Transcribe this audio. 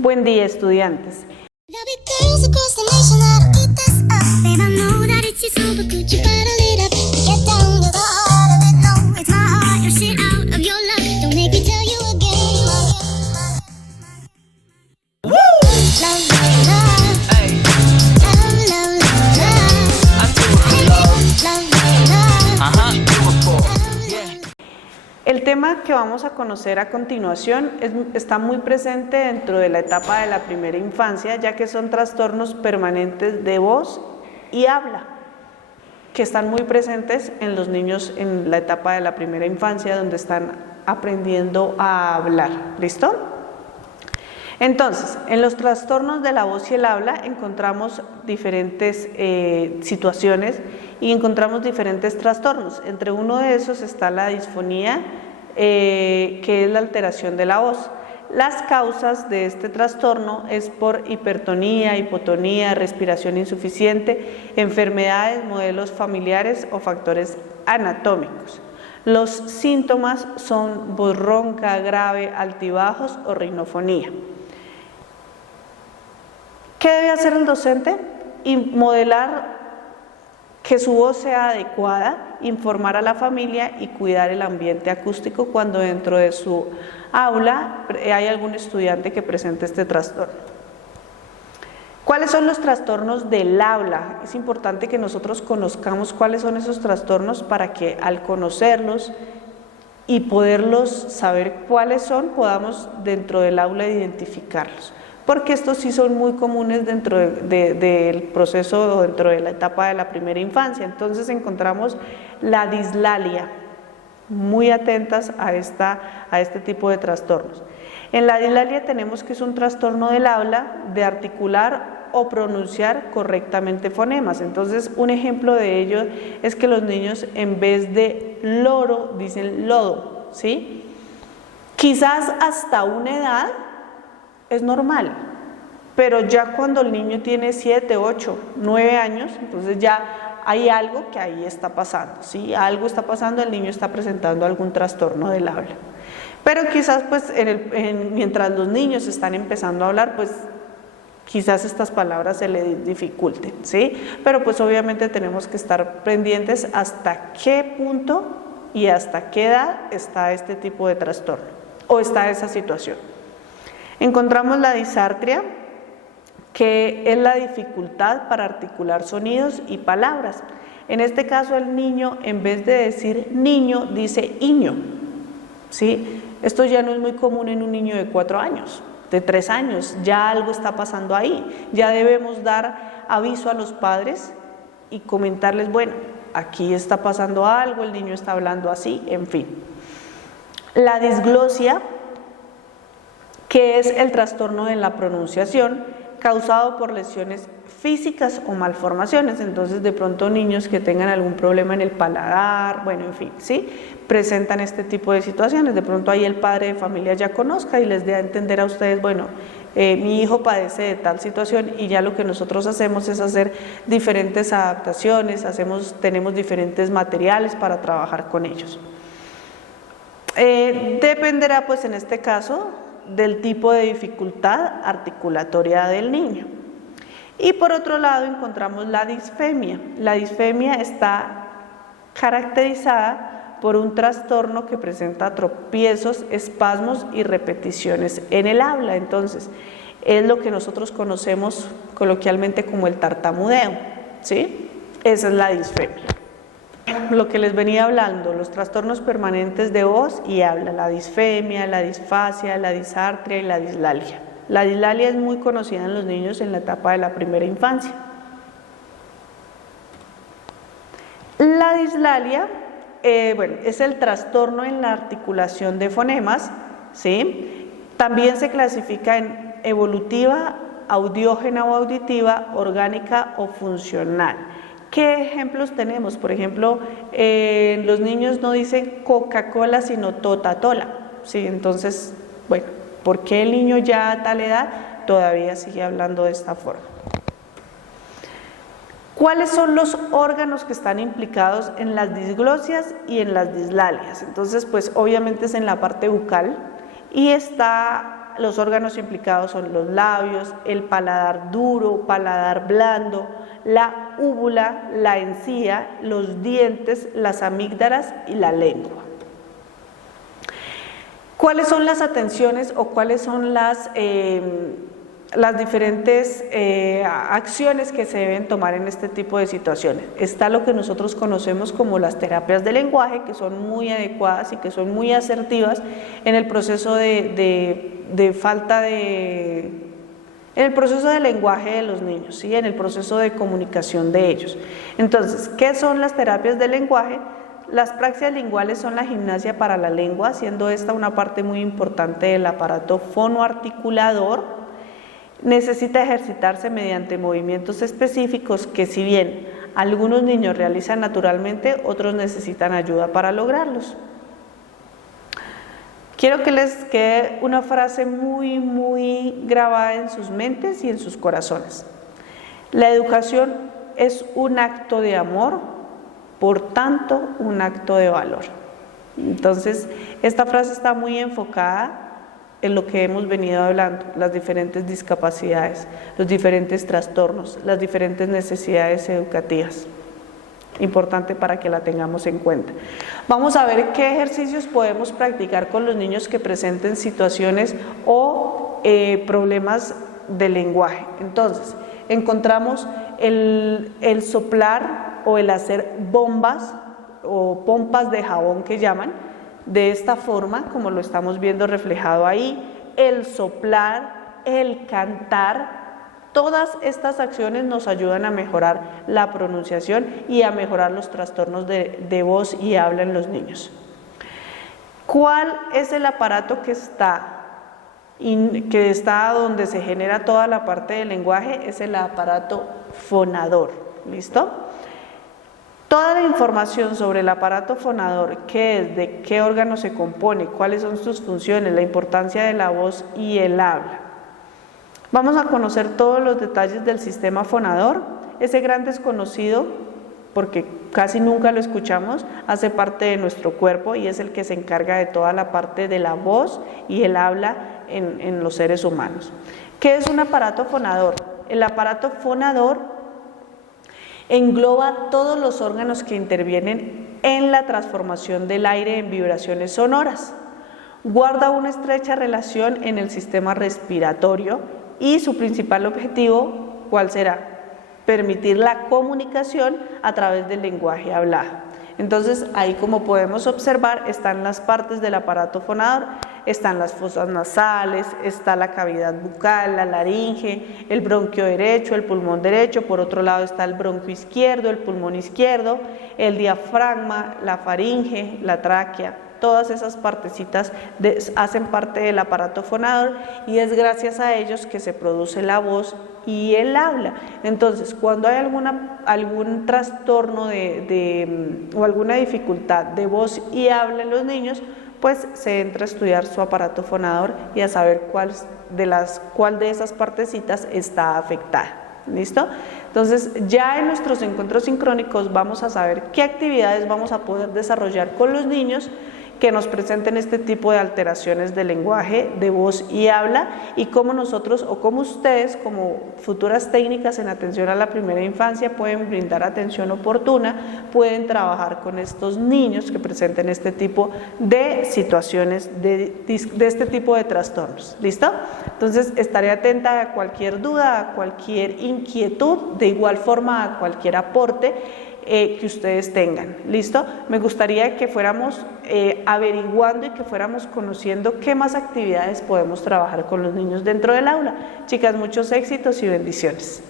Buen día, estudiantes. El tema que vamos a conocer a continuación está muy presente dentro de la etapa de la primera infancia, ya que son trastornos permanentes de voz y habla, que están muy presentes en los niños en la etapa de la primera infancia, donde están aprendiendo a hablar. ¿Listo? Entonces, en los trastornos de la voz y el habla encontramos diferentes situaciones y encontramos diferentes trastornos. Entre uno de esos está la disfonía, que es la alteración de la voz. Las causas de este trastorno es por hipertonía, hipotonía, respiración insuficiente, enfermedades, modelos familiares o factores anatómicos. Los síntomas son voz ronca, grave, altibajos o rinofonía. ¿Qué debe hacer el docente? Modelar que su voz sea adecuada, informar a la familia y cuidar el ambiente acústico cuando dentro de su aula hay algún estudiante que presente este trastorno. ¿Cuáles son los trastornos del habla? Es importante que nosotros conozcamos cuáles son esos trastornos para que al conocerlos y poderlos saber cuáles son, podamos dentro del aula identificarlos. Porque estos sí son muy comunes dentro del proceso o dentro de la etapa de la primera infancia. Entonces encontramos la dislalia, muy atentas a este tipo de trastornos. En la dislalia tenemos que es un trastorno del habla de articular o pronunciar correctamente fonemas. Entonces un ejemplo de ello es que los niños en vez de loro dicen lodo, ¿sí? Quizás hasta una edad es normal, pero ya cuando el niño tiene 7, 8, 9 años, entonces ya hay algo que ahí está pasando, ¿sí? Algo está pasando, el niño está presentando algún trastorno del habla. Pero quizás pues mientras los niños están empezando a hablar, pues quizás estas palabras se le dificulten, ¿sí? Pero pues obviamente tenemos que estar pendientes hasta qué punto y hasta qué edad está este tipo de trastorno o está esa situación. Encontramos la disartria, que es la dificultad para articular sonidos y palabras. En este caso el niño, en vez de decir niño, dice iño, ¿sí? Esto ya no es muy común en un niño de 4 años, de 3 años, ya algo está pasando ahí. Ya debemos dar aviso a los padres y comentarles, bueno, aquí está pasando algo, el niño está hablando así, en fin. La disglosia, que es el trastorno de la pronunciación causado por lesiones físicas o malformaciones. Entonces de pronto niños que tengan algún problema en el paladar, bueno, en fin, ¿sí? Presentan este tipo de situaciones. De pronto ahí el padre de familia ya conozca y les dé a entender a ustedes, bueno, mi hijo padece de tal situación, y ya lo que nosotros hacemos es hacer diferentes adaptaciones, tenemos diferentes materiales para trabajar con ellos. Dependerá pues en este caso del tipo de dificultad articulatoria del niño. Y por otro lado encontramos la disfemia. La disfemia está caracterizada por un trastorno que presenta tropiezos, espasmos y repeticiones en el habla. Entonces, es lo que nosotros conocemos coloquialmente como el tartamudeo, ¿sí? Esa es la disfemia. Lo que les venía hablando, los trastornos permanentes de voz y habla, la disfemia, la disfasia, la disartria y la dislalia. La dislalia es muy conocida en los niños en la etapa de la primera infancia. La dislalia, es el trastorno en la articulación de fonemas, ¿sí? También se clasifica en evolutiva, audiógena o auditiva, orgánica o funcional. ¿Qué ejemplos tenemos? Por ejemplo, los niños no dicen Coca-Cola sino Tota-Tola, ¿sí? Entonces, bueno, ¿por qué el niño ya a tal edad todavía sigue hablando de esta forma? ¿Cuáles son los órganos que están implicados en las disglosias y en las dislalias? Entonces, pues obviamente es en la parte bucal y está los órganos implicados son los labios, el paladar duro, paladar blando, la úvula, la encía, los dientes, las amígdalas y la lengua. ¿Cuáles son las atenciones o cuáles son las diferentes acciones que se deben tomar en este tipo de situaciones? Está lo que nosotros conocemos como las terapias de lenguaje, que son muy adecuadas y que son muy asertivas en el proceso en el proceso de lenguaje de los niños, ¿sí? En el proceso de comunicación de ellos. Entonces, ¿qué son las terapias de lenguaje? Las praxias linguales son la gimnasia para la lengua, siendo esta una parte muy importante del aparato fonoarticulador. Necesita ejercitarse mediante movimientos específicos que, si bien algunos niños realizan naturalmente, otros necesitan ayuda para lograrlos. Quiero que les quede una frase muy grabada en sus mentes y en sus corazones. La educación es un acto de amor, por tanto, un acto de valor. Entonces, esta frase está muy enfocada en lo que hemos venido hablando, las diferentes discapacidades, los diferentes trastornos, las diferentes necesidades educativas. Importante para que la tengamos en cuenta. Vamos a ver qué ejercicios podemos practicar con los niños que presenten situaciones o problemas de lenguaje. Entonces, encontramos el soplar o el hacer bombas o pompas de jabón que llaman, de esta forma, como lo estamos viendo reflejado ahí, el soplar, el cantar. Todas estas acciones nos ayudan a mejorar la pronunciación y a mejorar los trastornos de voz y habla en los niños. ¿Cuál es el aparato que está donde se genera toda la parte del lenguaje? Es el aparato fonador. ¿Listo? Toda la información sobre el aparato fonador, qué es, de qué órgano se compone, cuáles son sus funciones, la importancia de la voz y el habla. Vamos a conocer todos los detalles del sistema fonador. Ese gran desconocido, porque casi nunca lo escuchamos, hace parte de nuestro cuerpo y es el que se encarga de toda la parte de la voz y el habla en los seres humanos. ¿Qué es un aparato fonador? El aparato fonador engloba todos los órganos que intervienen en la transformación del aire en vibraciones sonoras. Guarda una estrecha relación en el sistema respiratorio y su principal objetivo, ¿cuál será? Permitir la comunicación a través del lenguaje hablado. Entonces, ahí, como podemos observar, están las partes del aparato fonador, están las fosas nasales, está la cavidad bucal, la laringe, el bronquio derecho, el pulmón derecho, por otro lado está el bronquio izquierdo, el pulmón izquierdo, el diafragma, la faringe, la tráquea. Todas esas partecitas hacen parte del aparato fonador y es gracias a ellos que se produce la voz y el habla. Entonces, cuando hay algún trastorno o alguna dificultad de voz y habla en los niños, pues se entra a estudiar su aparato fonador y a saber cuál de esas partecitas está afectada. ¿Listo? Entonces, ya en nuestros encuentros sincrónicos vamos a saber qué actividades vamos a poder desarrollar con los niños que nos presenten este tipo de alteraciones de lenguaje, de voz y habla, y cómo nosotros o cómo ustedes, como futuras técnicas en atención a la primera infancia, pueden brindar atención oportuna, pueden trabajar con estos niños que presenten este tipo de situaciones, de este tipo de trastornos. ¿Listo? Entonces, estaré atenta a cualquier duda, a cualquier inquietud, de igual forma a cualquier aporte que ustedes tengan. ¿Listo? Me gustaría que fuéramos averiguando y que fuéramos conociendo qué más actividades podemos trabajar con los niños dentro del aula. Chicas, muchos éxitos y bendiciones.